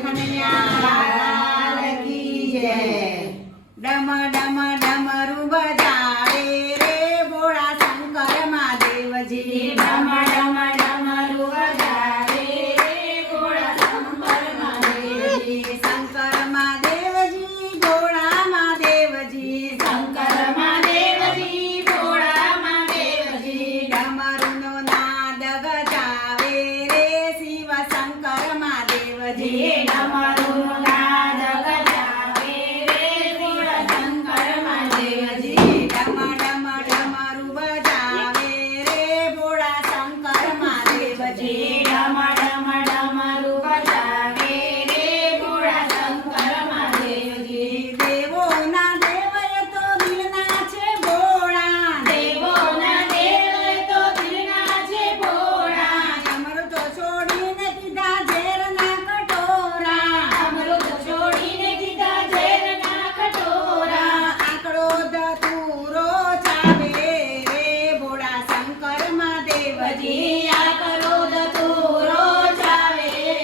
કનૈયા કી જય। ડમ ડમ ડમરું બજાવે રે ભોળા શંકર મહાદેવજી। ડમ ડમ ડમરું બજાવે રે ભોળા શંકર મહાદેવજી। શંકર મહાદેવજી ભોળા મહાદેવજી। શંકર મહાદેવજી ભોળા મહાદેવજી। ડમરુનો નાદ ગજાવે રે શિવ શંકર મહાદેવજી। ડમરુનો નાદ ગજાવે રે ભોળા શંકર મહાદેવજી। ડમ ડમ ડમરું બજાવે રે ભોળા શંકર મહાદેવજી। ડમ ડમ ડમરું બજાવે રે ભોળા શંકર મહાદેવજી। દેવોના દેવ એ તો દિલના છે ભોળા। દેવોના દેવ તો દિલના છે ભોળા। અમૃત છોડીને કીધા ઝેરના કટોરા। અમૃત છોડીને દીધા ઝેરના કટોરા। આંકડો ધતુરો ચાવે રે ભોળા શંકર મહાદેવજી। આ કરો દતુરો ચાવે રે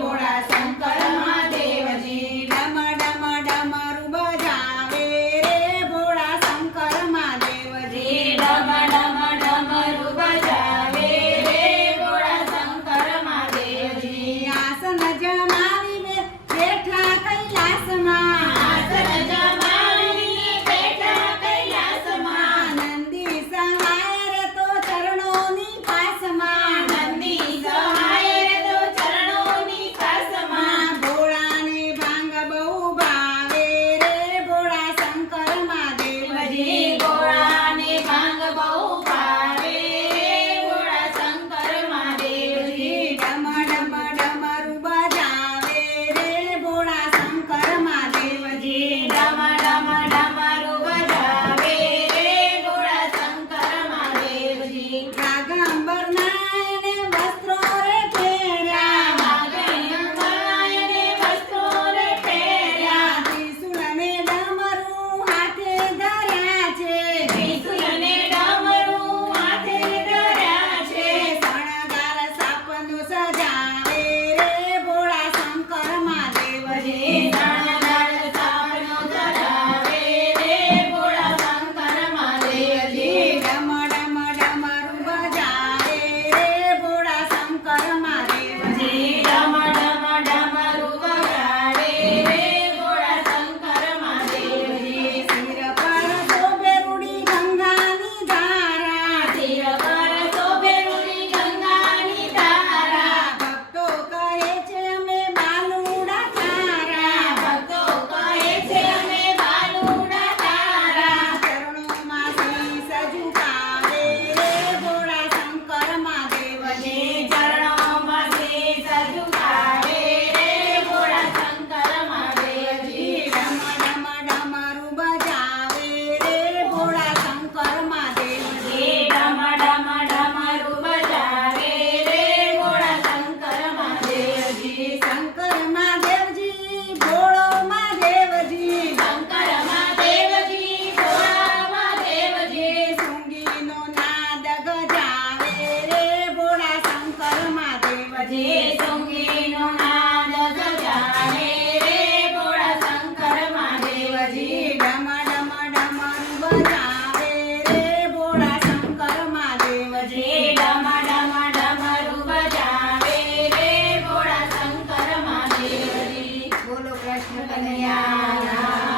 ભોળા શંકર મહાદેવજી। ડમ ડમ ડમરું બજાવે રે ભોળા શંકર મહાદેવજી। ડમ ડમ ડમરું બજાવે રે ભોળા શંકર મહાદેવજી। આસન જમાવીને બેઠા કૈલાસમાં। આસન જમાવીને બેઠા કૈલાસમાં। નંદી સહાય રે તો ચરણોની પાસમાં। નંદી સહાય રે તો ચરણોની પાસમાં। ભોળાને ભાંગ બહુ ભાવે રે ભોળા શંકર મહાદેવજી। ભોળાને ભાંગ બહુ ભાવે રે ભોળા શંકર મહાદેવજી। ડમ ડમ ડમરું બજાવે રે ભોળા શંકર મહાદેવજી। ડમ ડમ ડમરું બજાવે રે ભોળા શંકર મહાદેવજી। રાગંબરના એને વસ્ત્રો રે પહેર્યા। વાગણ્યમાયને વસ્ત્રો રે પહેર્યા। ત્રિશૂલને ડમરું હાથે ધર્યા છે। ત્રિશૂલને ડમરું હાથે ધર્યા છે। શણગાર સાપનું સજાવે રે ભોળા શંકર મહાદેવજી। શણગાર સાપનો ધરાવે રે ભોળા શંકર મહાદેવજી। ડમ ડમ ડમરું બજાવે રે ભોળા શંકર મહાદેવજી। ડમ ડમ ડમરું વગાડે રે ભોળા શંકર મહાદેવજી। શિર પર શોભે રૂડી ગંગાની ધારા। શિર પર શોભે રૂડી ગંગાની ધારા। ભક્તો કહે છે અમે બાલુડા તારા। ભક્તો કહે છે અમે બાલુડા તારા। ચરણોમાં શીશ ઝુકાવે રે ભોળા શંકર મહાદેવજી। ચરણોમાં શીશ ઝુકાવે રે ભોળા શંકર મહાદેવજી। ડમ ડમ ડમરું બજાવે રે ભોળા શંકર મહાદેવજી। ડમ ડમ ડમરું બજાવે રે ભોળા શંકર મહાદેવજી। શંકર મહાદેવજી ભોળો મહાદેવજી। શંકર મહાદેવજી ભોળા મહાદેવજી। શૃંગીનો નાદ ગજાવે રે ભોળા શંકર મહાદેવજી। શૃંગીનો નાદ ગજાવે રે ભોળા શંકર મહાદેવજી। ડમ ડમ ડમરું બજાવે રે ભોળા શંકર મહાદેવજી। ડમ ડમ ડમરું બજાવે રે ભોળા શંકર મહાદેવજી। બોલો કૃષ્ણ કનૈયા કનૈયા